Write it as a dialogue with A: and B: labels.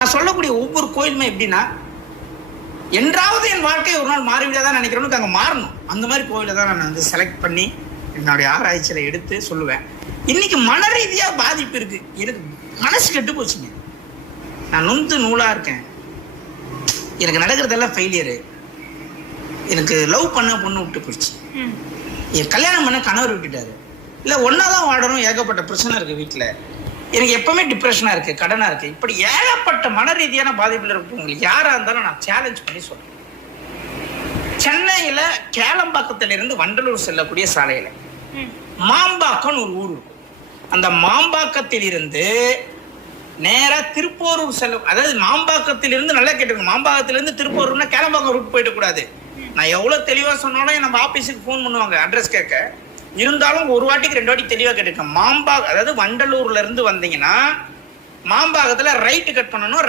A: நான் சொல்லக்கூடிய ஒவ்வொரு கோயிலுமே எப்படின்னா என்றாவது என் வாழ்க்கை ஒரு நாள் மாறிவிடாதான் நினைக்கிறவனுக்கு அங்கே மாறணும். அந்த மாதிரி கோயிலை தான் நான் வந்து செலக்ட் பண்ணி என்னுடைய ஆராய்ச்சியில் எடுத்து சொல்லுவேன். இன்னைக்கு மன ரீதியாக பாதிப்பு இருக்கு. எனக்கு மனசு கெட்டு போச்சுங்க. நான் நொந்து நூலாக இருக்கேன். எனக்கு நடக்கிறதெல்லாம் ஃபெயிலியரு எனக்கு லவ் பண்ண பொண்ணு விட்டு போயிடுச்சு
B: ம்.
A: என் கல்யாணம் பண்ண கணவர் விட்டுட்டாரு. இல்லை ஒன்றா தான் வாழணும் ஏகப்பட்ட பிரச்சனை இருக்குது வீட்டில் எனக்கு எப்பவுமே டிப்ரெஷனாக இருக்குது கடனாக இருக்குது இப்படி ஏகப்பட்ட மன ரீதியான பாதிப்பில் இருக்கவங்களுக்கு யாராக இருந்தாலும் நான் சேலஞ்ச் பண்ணி சொல்கிறேன் சென்னையில் கேளம்பாக்கத்திலிருந்து வண்டலூர் செல்லக்கூடிய சாலையில். மாம்பாக்கம்னு ஒரு ஊர் இருக்கும் அந்த மாம்பாக்கத்திலிருந்து நேரா திருப்போரூர் செல்ல அதாவது மாம்பாக்கத்திலிருந்து நல்லா கேட்டுக்கோங்க. மாம்பாக்கத்திலிருந்து திருப்போரூர்னா கேளம்பாக்கம் ரூட் போயிட கூடாது நான் எவ்வளவு தெளிவா சொன்னாலும் நம்ம ஆபீஸுக்கு ஃபோன் பண்ணுவாங்க அட்ரஸ் கேட்க. இருந்தாலும் ஒரு வாட்டிக்கு ரெண்டு வாட்டி தெளிவா கேட்டுக்கோங்க மாம்பா அதாவது வண்டலூர்ல இருந்து வந்தீங்கன்னா மாம்பாகத்தில் ரைட்டு கட் பண்ணணும்